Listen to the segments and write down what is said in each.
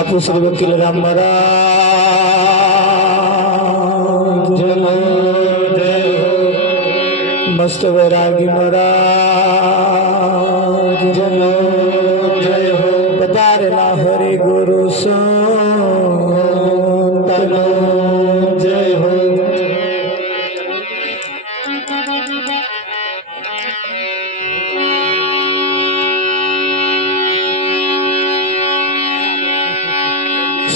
बापू श्री वकील राम महाराज जय हो। मस्त वैरागी महाराज जय हो। पधारेला हरि गुरु संतनो जय हो।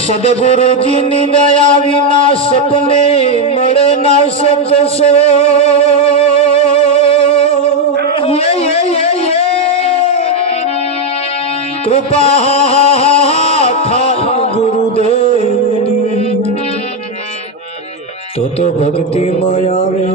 सदगुरु जी ની દયા વિના સપને મળે ના સજસો કૃપા થાય ગુરુદેવની તો ભક્તિ માં આવે।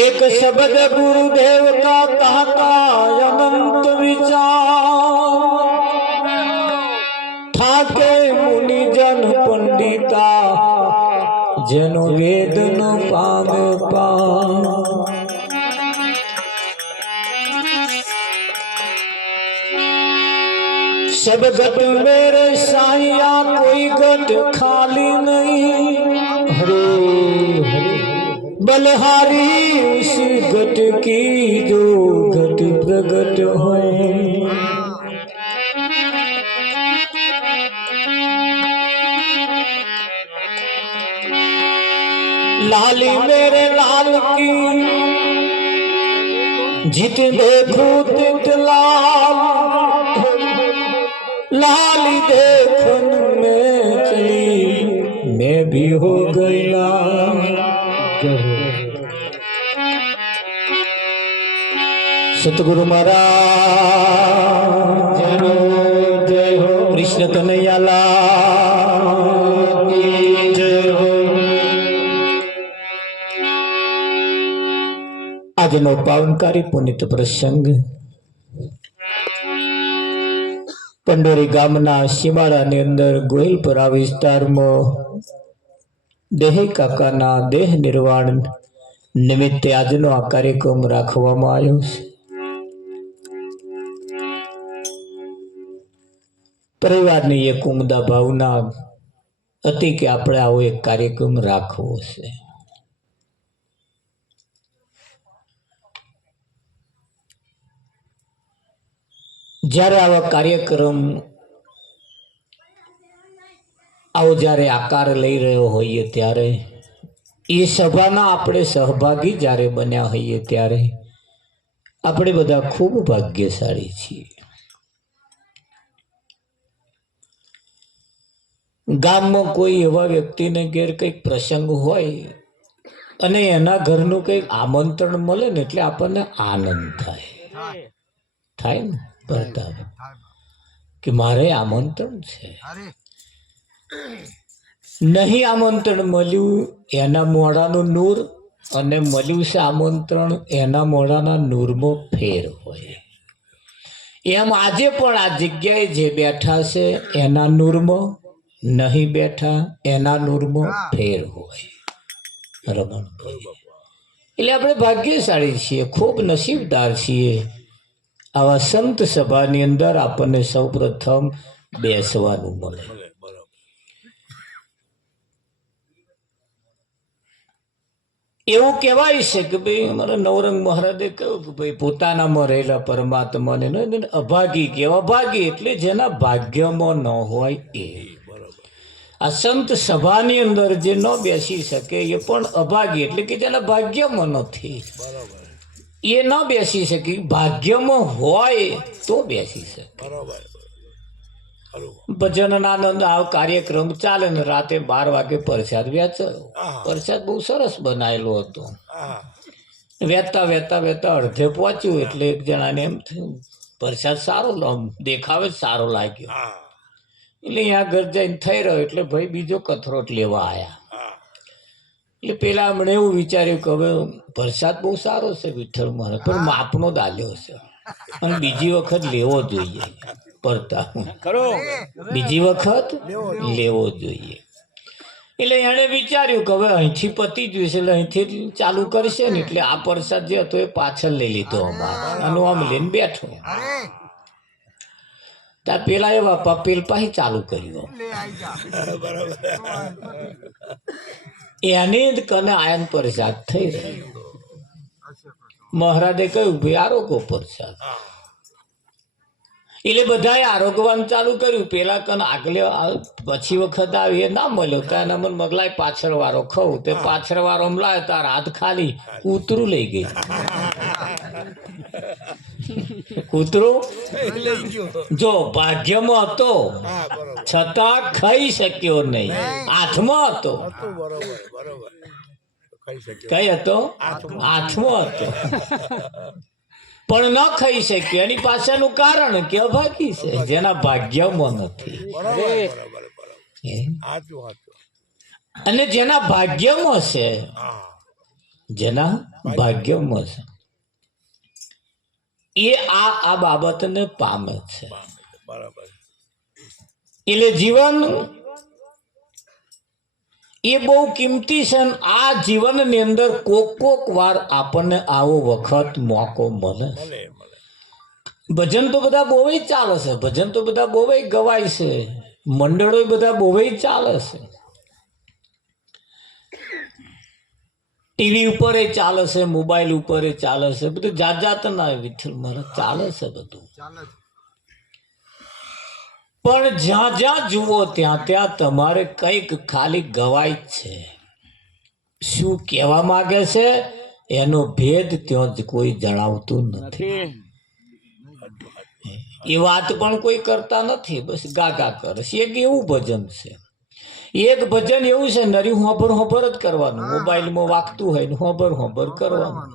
एक शब्द गुरुदेव का कहता अनंत विचार ठाके मुनिजन पंडिता जनो वेद न पावे पा। सब गट मेरे साइया कोई गट खाली नहीं। हरे बलहारी उस गट की जो गट प्रगट हो। लाली मेरे लाल की जित देखो तित लाल। लाली देखन में चली मैं भी हो गई लाल। सतगुरु महाराज जय हो। कृष्ण कन्हैया लाल जय हो। આજનો પાવનકારી પુનિત પ્રસંગ પંડોરી ગામના સીમાડાની અંદર ગોહિલપરા વિસ્તારમાં દેહી કાકાના દેહ નિર્વાણ નિમિત્તે આજનો આ કાર્યક્રમ રાખવામાં આવ્યો છે। પરિવારની એક ઉમદા ભાવના હતી કે આપણે આવો એક કાર્યક્રમ રાખવો છે। જ્યારે આવા કાર્યક્રમ આવો જ્યારે આકાર લઈ રહ્યો હોઈએ ત્યારે એ સભાના આપણે સહભાગી જ્યારે બન્યા હોઈએ ત્યારે આપણે બધા ખૂબ ભાગ્યશાળી છીએ। ગામમાં કોઈ એવા વ્યક્તિને ઘેર કંઈક પ્રસંગ હોય અને એના ઘરનું કંઈક આમંત્રણ મળે ને એટલે આપણને આનંદ થાય ને પ્રતાપ કે મારે આમંત્રણ છે। નહીં આમંત્રણ મળ્યું એના મોઢાનું નૂર અને મળ્યું છે આમંત્રણ એના મોઢાના નૂરમાં ફેર હોય। એમ આજે પણ આ જગ્યાએ જે બેઠા છે એના નૂરમાં નહીં બેઠા એના નૂરમાં ફેર હોય। રમણભાઈ એટલે આપણે ભાગ્યશાળી છીએ, ખૂબ નસીબદાર છીએ। આવા સંત સભાની અંદર આપણને સૌ પ્રથમ બેસવાનું મળે। એવું કહેવાય છે કે ભાઈ અમારા નવરંગ મહારાજે કહ્યું કે ભાઈ પોતાનામાં રહેલા પરમાત્માને અભાગી કહેવા। ભાગી એટલે જેના ભાગ્યમાં ન હોય એ। આ સંત સભાની અંદર જે ન બેસી શકે એ પણ અભાગી એટલે કે જેના ભાગ્યમાં નથી એ ન બેસી શકે। ભાગ્યમાં હોય તો બેસી શકે। ભજનના આનંદ આ કાર્યક્રમ ચાલે ને રાતે 12 વાગે પ્રસાદ વેચાયો। પ્રસાદ બહુ સરસ બનાવેલો હતો। વેચતા વેચતા વેચતા અડધે પહોંચ્યું એટલે એક જણાને એમ થયું પ્રસાદ સારો દેખાવે સારો લાગ્યો એટલે અહીંયા ઘર જઈને થઈ રહ્યો એટલે ભાઈ બીજો કથરોટ લેવા આવ્યા। એટલે પેલા મને એવું વિચાર્યું કે હવે પ્રસાદ બહુ સારો છે વિઠ્ઠલ મહારાજ પણ માપનો જ આલ્યો છે અને બીજી વખત લેવો જોઈએ। પડતા બીજી વખત લેવો જોઈએ। એટલે એણે વિચાર્યું કે હવે અહીંથી પતી ગયું છે એટલે અહીંથી ચાલુ કરશે ને એટલે આ પ્રસાદ જે હતો એ પાછળ લઈ લીધો અમારે અને આમ લઈને બેઠો. ત્યાં પેલા એવા પેલ પાછી ચાલુ કર્યું. એની જ કને આયન પ્રસાદ થઈ રહ્યો. મહારાજે કહ્યું ભાઈ આરોગો પ્રસાદ. એટલે બધાએ આરોગવાનું ચાલુ કર્યું. પેલા કન આગલે પછી વખત આવી એ ના મળ્યો તો એના મન મગલાય પાછળ વાળો ખવું તે પાછળ વાળો લાવ્યો તાર હાથ ખાલી કૂતરું લઈ ગઈ. કૂતરું જો ભાગ્યમાં હતો છતાં ખાઈ શક્યો નહીં. હાથમાં હતો. કઈ હતો? હાથમાં હતો પણ ન ખાઈ શક્યો. એની પાછળનું કારણ કે અભાગી છે, જેના ભાગ્યમાં નથી. અને જેના ભાગ્યમાં છે, જેના ભાગ્યમાં છે એ આ બાબતને પામે છે. એટલે જીવન એ બહુ કિંમતી છે. આ જીવનની અંદર કોક વાર આપણને આવો વખત મોકો મળે. ભજન તો બધા બહુ ચાલે છે, ભજન તો બધા બહુ ગવાય છે, મંડળો બધા બહુ ચાલે છે, ટીવી ઉપર ચાલે છે, મોબાઈલ ઉપર ચાલે છે, બધું જાત જાતના વિઠ્ઠલ મારા ચાલે છે બધું. પણ જ્યાં જ્યાં જુઓ ત્યાં ત્યાં તમારે કંઈક ખાલી ગવાય છે. શું કહેવા માંગે છે એનો ભેદ ત્યાં જ કોઈ જણાવતું નથી. એ વાત પણ કોઈ કરતા નથી, બસ ગાગા કરે છે. એક એવું ભજન છે, એક ભજન એવું છે નરી હોંભર હોંભર જ કરવાનું. મોબાઈલમાં વાગતું હોય ને હોંભર હોંભર કરવાનું.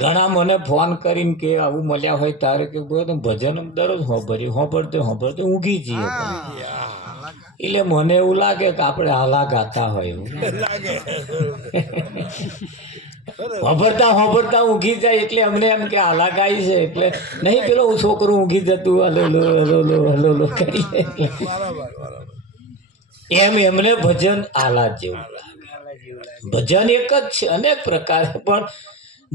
ઘણા મને ફોન કરીને કે આવું મળ્યા હોય તારે કે ભજન દરરોજ હોંભરતે ઊંઘી જઈએ. એટલે મને એવું લાગે કે આપણે હાલા ગાતા હોય એવું. હોંભરતા ઊંઘી જાય એટલે અમને એમ કે હાલા ગાય છે. એટલે નહીં પેલો છોકરું ઊંઘી જતું હલો કરીએ એમ એમને ભજન આલા જેવું લાગે. ભજન એક જ છે, અનેક પ્રકાર, પણ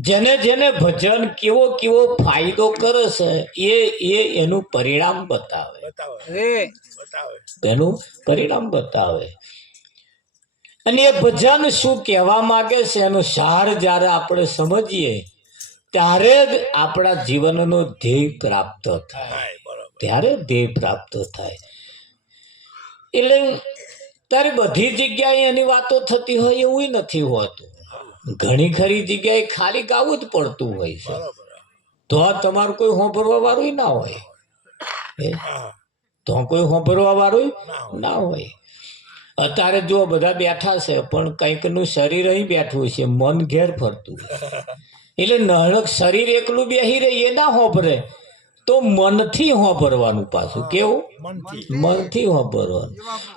જેને જેને ભજન કેવો કેવો ફાયદો કરે છે એ એનું પરિણામ બતાવે. એનું પરિણામ બતાવે. અને એ ભજન શું કહેવા માંગે છે એનો સાર જ્યારે આપણે સમજીએ ત્યારે જ આપણા જીવનનો ધ્યેય પ્રાપ્ત થાય. ત્યારે ધ્યેય પ્રાપ્ત થાય. એટલે તારે બધી જગ્યાએ એની વાતો થતી હોય એવું નથી હોતું. ઘણી ખરી જગ્યાએ ખાલી ગાવું જ પડતું હોય છે. તો તમારું કોઈ હોંભરવા વાળું ના હોય. તો કોઈ હોંભરવા વાળું ના હોય. અત્યારે જો બધા બેઠા છે પણ કંઈકનું શરીર અહીં બેઠું છે, મન ઘેર ફરતું. એટલે નરક શરીર એકલું બેસી રહી એ ના હોંભરે તો મનથી હોંભરવાનું. પાછું કેવું? મનથી હોંભરવાનું.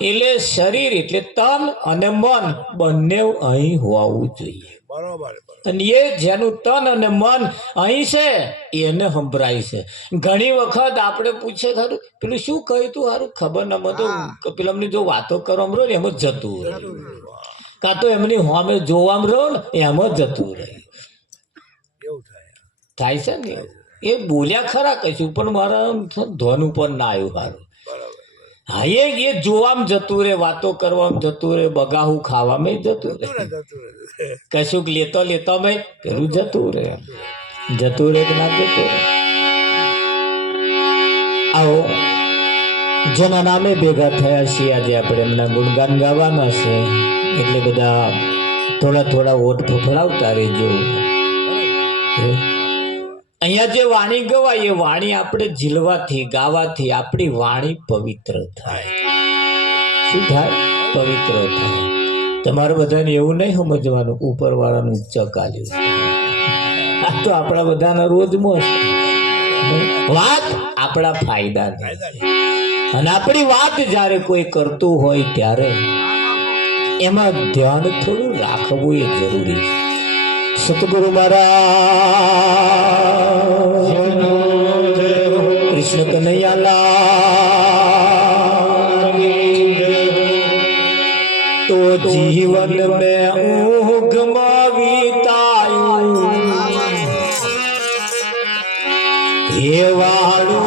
એટલે શરીર એટલે તન અને મન બંને અહીં હોવું જોઈએ. અને એ જેનું તન અને મન અહીં છે એને સંભળાય છે. ઘણી વખત આપણે પૂછે ખરું પેલું શું કહ્યું તું સારું ખબર ના મને પેલા અમને જો વાતો કરવામાં રહ્યો ને એમ જ જતું રહે, કાં તો એમની હોમે જોવામાં રહ્યો ને એમ જ જતું રહે. થાય છે ને એ બોલ્યા ખરા કહીશું પણ મારા ધ્વન ઉપર ના આવ્યું સારું. હા એ જોવામાં જતું રે, વાતો કરવામાં જતું રે, બગાહું ખાવામાં જતું રે, કશુંક લેતો લેતો મેં પેલું જતું રે કે ના જતું રે. આવો જેના નામે ભેગા થયા છીએ આજે આપણે એમના ગુણગાન ગાવાના છે. એટલે બધા થોડા થોડા ઓઠ ફફડાવતા રહેજો. અહીંયા જે વાણી ગવાય એ વાણી આપણે ઝીલવાથી ગાવાથી આપણી વાણી પવિત્ર થાય. શું થાય? પવિત્ર થાય. તમારે બધાને એવું નહીં સમજવાનું ઉપર વાળાનું ચકાલ્યું આ તો આપણા બધાના રોજમાં વાત આપણા ફાયદાની. અને આપણી વાત જ્યારે કોઈ કરતું હોય ત્યારે એમાં ધ્યાન થોડું રાખવું એ જરૂરી છે. સતગુરુ મહારાજ કૃષ્ણ કનૈયાલાલ તો जीवन में ऊँघ बीतायूं ये वाळू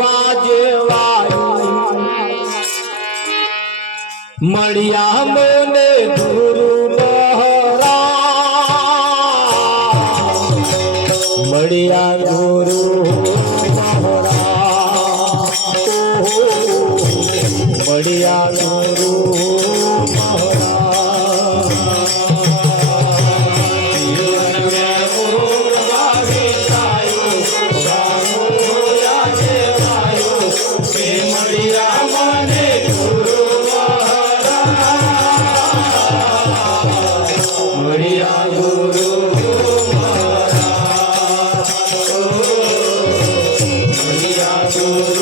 वाजे वायु मड़िया मोने गुरु महरा मड़िया गुरु महरा मड़िया गुरु महरा जीवन में ऊँघ बीतायूं मड़िया मोने गुरु मड़िया गुरु मड़िया गुरु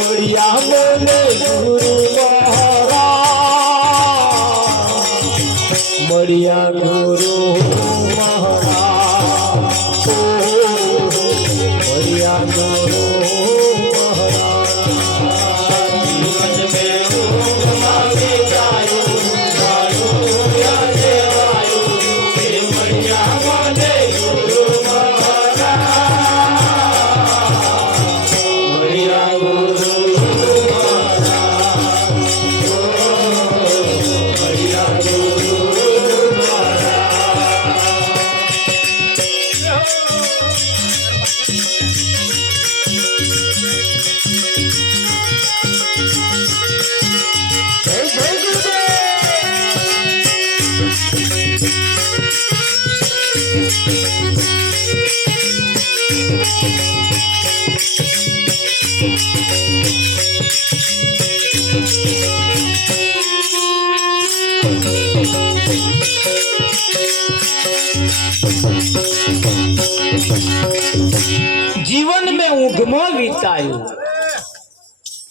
मड़िया गुरु महरा मड़िया गुरु महरा जीवन में ऊँघ बीतायूं मड़िया मोने गुरु महरा मड़िया गुरु जीवन में ऊँघ वीतायु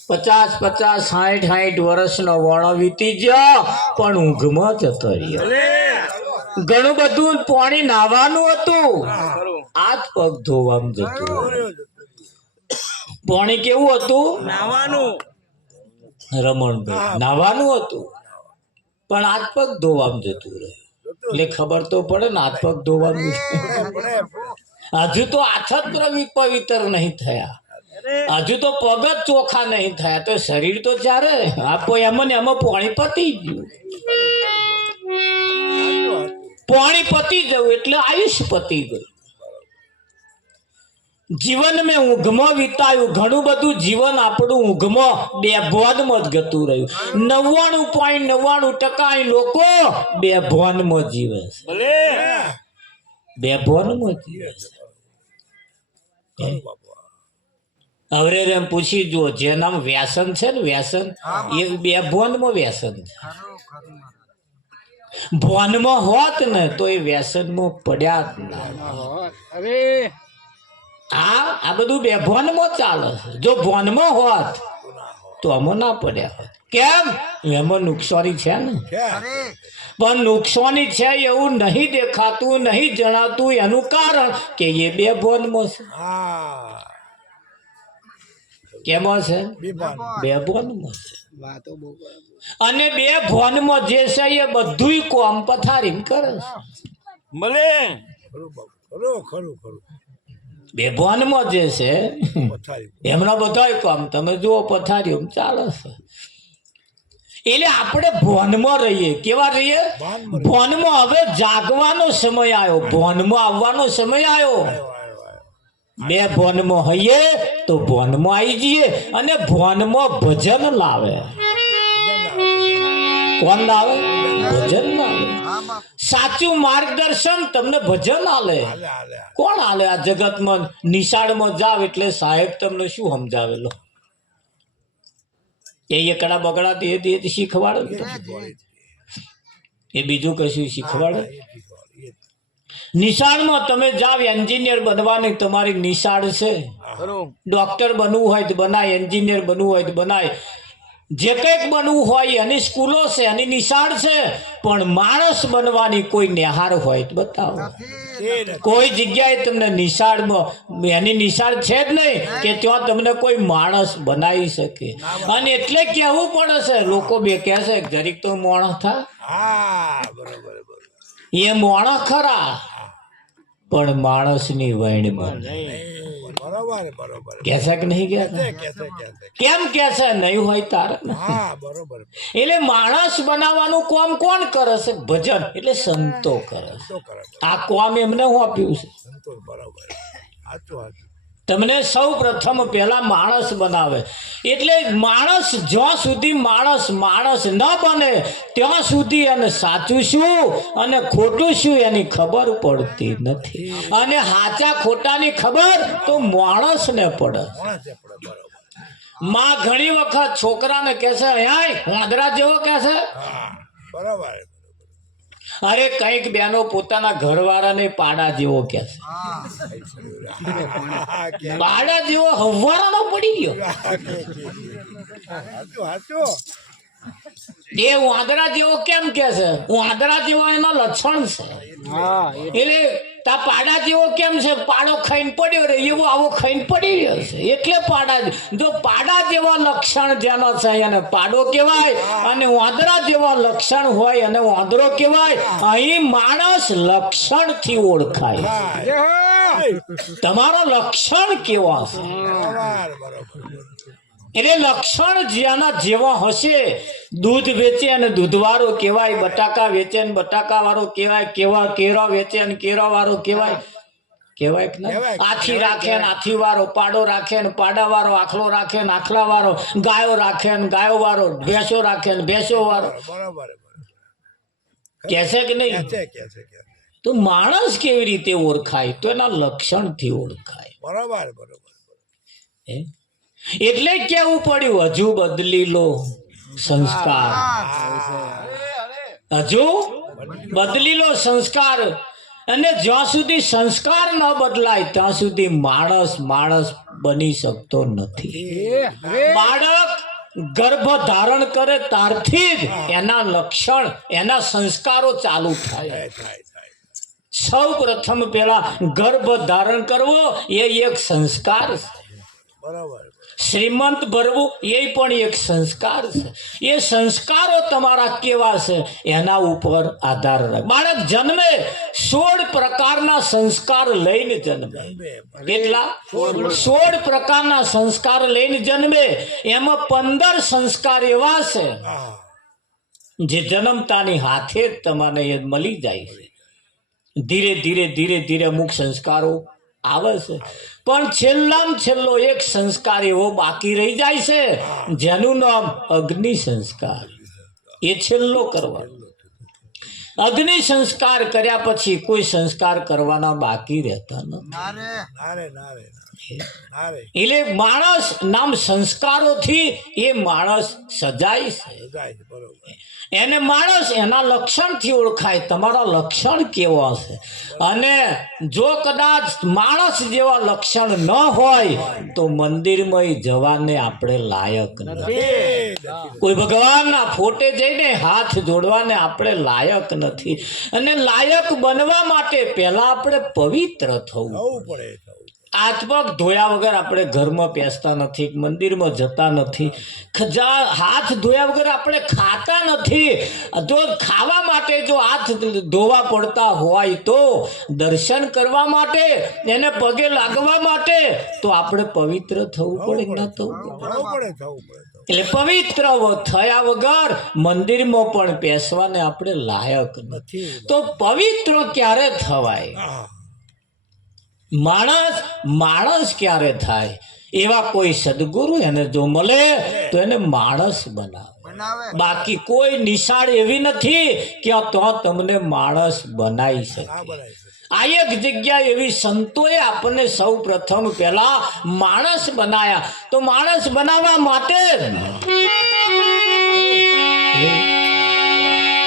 50-50 60-60 वर्ष नो वणो वीती गयो पण ऊँघ में जतो रह्यो घणुं बधुं पाणी नावानुं हतुं हाथ पग धोवाम जतुं पाणी केवुं हतुं नावानुं रमणभाई नावानुं हतुं पण हाथ पग धोवाम जतुं रह्युं એટલે ખબર તો પડે ને હાથ પગ ધોવાનું હજુ તો હાથ જ પવિત્ર નહીં થયા હજુ તો પગ જ ચોખ્ખા નહીં થયા તો શરીર તો ચારે એમાં ને એમાં પાણી પતી ગયું પાણી પતી ગયું એટલે આયુષ્ય પતી ગયું જીવન में ઊંઘ में વીતાયું ઘણું બધું જીવન આપણું ઊંઘ में બેભાન માં જ ગતું રહ્યું 99.99% લોકો બેભાન માં જીવે છે બેભાન માં જીવે છે હવે એમ પૂછી જુઓ જેનામ વ્યસન છે ને વ્યસન એ બેભાન માં વ્યસન છે ભાન માં હોત ને તો એ વ્યસન માં પડ્યા જ ના અરે આ બધું બેભાનમાં ચાલે છે જો ભાનમાં હોત તો આમાં ના પડ્યા હોત કેમ? એમાં નુકસાની છે ને, પણ નુકસાની છે એવું નહીં દેખાતું, નહીં જણાતું. એનું કારણ કે એ બે ભોનમાં છે. કેમાં છે? બે ભોનમાં છે. અને બે ભોનમાં જે છે એ બધું કોમ પથારી કરે છે. મળે બે ભોનમાં જે છે એમના બધા કામ તમે જુઓ પથારીઓ ચાલે છે. એટલે આપણે ભોનમાં રહીએ. કેવા રહીએ? ભોનમાં. હવે જાગવાનો સમય આવ્યો, ભોનમાં આવવાનો સમય આવ્યો. બે ભોનમાં હઈએ તો ભોનમાં આવી જઈએ. અને ભોનમાં ભજન લાવે. કોણ લાવે? ભજન લાવે. સાચું માર્ગદર્શન તમને ભજન આલે. કોણ આલે? આ જગતમાં નિશાળમાં જાવ એટલે સાહેબ તમને શું સમજાવેલો? એ એકડા બગડા તે શીખવાડે, એ બીજું કશું શીખવાડે? નિશાળમાં તમે જાવ, એન્જિનિયર બનવાની તમારી નિશાળ છે. ડોક્ટર બનવું હોય તો બનાય, એન્જિનિયર બનવું હોય તો બનાય, જે કંઈક બનવું હોય એની સ્કૂલો છે, એની નિશાળ છે. પણ માણસ બનવાની કોઈ નિહાર હોય તો બતાવો. કોઈ જગ્યાએ તમને નિશાળમાં એની નિશાળ છે જ નહીં કે ત્યાં તમને કોઈ માણસ બનાવી શકે. અને એટલે કહેવું પડે છે, લોકો બે કહે છે જરીક તો મોણસ થા. એ મોણસ ખરા, પણ માણસની વૈણ બને. કેસે કે નહીં કહેતા? કેમ કેસે? નહીં હોય તારે. એટલે માણસ બનાવવાનું કામ કોણ કરે છે? ભજન. એટલે સંતો કરે છે. આ કામ એમને હું આપ્યું છે. તમને સૌ પ્રથમ પહેલા માણસ બનાવે. એટલે માણસ જ્યાં સુધી માણસ ન બને ત્યાં સુધી એને સાચું શું અને ખોટું શું એની ખબર પડતી નથી. અને સાચા ખોટાની ખબર તો માણસને પડે. માં ઘણી વખત છોકરાને કહે છે અહીંયા વાંદરા જેવો કહે છે. અરે કઈક બેનો પોતાના ઘરવાળાને પાડા જેવો કહે છે. પાડા જેવો હવારાનો પડી ગયો. એ વાંદરા જેવો કેમ કે છે? વાંદરા જેવો એના લક્ષણ છે. એટલે તા પાડા જેવો કેમ છે? પાડો ખાઈને પડ્યો રહે એવો આવો ખાઈને પડી રહ્યો છે. એટલે પાડા, જો પાડા જેવા લક્ષણ જેનો છે એને પાડો કહેવાય, અને વાંદરા જેવા લક્ષણ હોય અને વાંદરો કહેવાય. અહીં માણસ લક્ષણથી ઓળખાય. તમારો લક્ષણ કેવા છે? એટલે લક્ષણ જેના જેવા હશે. દૂધ વેચે અને દૂધવાળો કહેવાય, બટાકા વેચે ને બટાકા વાળો કહેવાય, કેવા કેરા વેચે ને કેરા વાળો કહેવાય. કહેવાય કે ના? આથી રાખે ને આથી વાળો, પાડો રાખે ને પાડા વાળો, આખલો રાખે ને આખલા વાળો, ગાયો રાખે ને ગાયો વાળો, ભેંસો રાખે ને ભેંસો વાળો. કહેશે કે નહીં? તો માણસ કેવી રીતે ઓળખાય? તો એના લક્ષણથી ઓળખાય. એટલે કેવું પડ્યું, હજુ બદલી લો સંસ્કાર. હજુ બદલી લો સંસ્કાર. અને જ્યાં સુધી સંસ્કાર ન બદલાય ત્યાં સુધી માણસ બની શકતો નથી. બાળક ગર્ભ ધારણ કરે ત્યારથી જ એના લક્ષણ, એના સંસ્કારો ચાલુ થાય. સૌ પ્રથમ પેલા ગર્ભ ધારણ કરવો એ એક સંસ્કાર છે. શ્રીમંત ભરવું એ પણ એક સંસ્કાર છે. એ સંસ્કારો તમારા કેવા છે એના ઉપર આધાર રાખે. બાળક જન્મે 16 પ્રકારના સંસ્કાર લઈને જન્મે. કેટલા? 16 પ્રકારના સંસ્કાર લઈને જન્મે. એમાં 15 સંસ્કાર એવા છે જે જન્મતાની હાથે જ તમને એ મળી જાય છે. ધીરે ધીરે અમુક સંસ્કારો આવે છે, પણ છેલ્લામાં છેલ્લો એક સંસ્કાર એવો બાકી રહી જાય છે જેનું નામ અગ્નિ સંસ્કાર. એ છેલ્લો કરવાનો. અગ્નિ સંસ્કાર કર્યા પછી કોઈ સંસ્કાર કરવાના બાકી રહેતા નથી. ના રે એટલે માણસ નામ સંસ્કારોથી એ માણસ સજાય છે. જાય છે, બરોબર. એને માણસ એના લક્ષણથી ઓળખાય. તમારા લક્ષણ કેવા છે? અને જો કદાચ માણસ જેવા લક્ષણ ન હોય તો મંદિરમાં જવાને આપણે લાયક નથી. કોઈ ભગવાનના ફોટે જઈને હાથ જોડવાને આપણે લાયક નથી. અને લાયક બનવા માટે પહેલા આપણે પવિત્ર થવું થવું પડે થવું. હાથ પગ ધોયા વગર આપણે ઘરમાં બેસતા નથી, મંદિરમાં જતા નથી, હાથ ધોયા વગર આપણે ખાતા નથી. જો ખાવા માટે જો હાથ ધોવા પડતા હોય તો દર્શન કરવા માટે, એને પગે લાગવા માટે તો આપણે પવિત્ર થવું પડે ના થવું પડે? થવું પડે થવું પડે. એટલે પવિત્ર થયા વગર મંદિરમાં પણ બેસવાને આપણે લાયક નથી. નથી. તો પવિત્ર ક્યારે થવાય? હા માણસ ક્યારે થાય? એવા કોઈ સદગુરુ એને જો મળે તો એને માણસ બનાવે. બાકી કોઈ નિશાળ એવી નથી કે તો તમને માણસ બનાવી શકે. ના બનાવી શકે. આ એક જગ્યા એવી સંતોએ આપણને સૌ પ્રથમ પહેલા માણસ બનાયા. તો માણસ બનાવવા માટે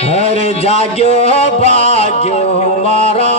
હર જાગ્યો ભાગ્યો મારા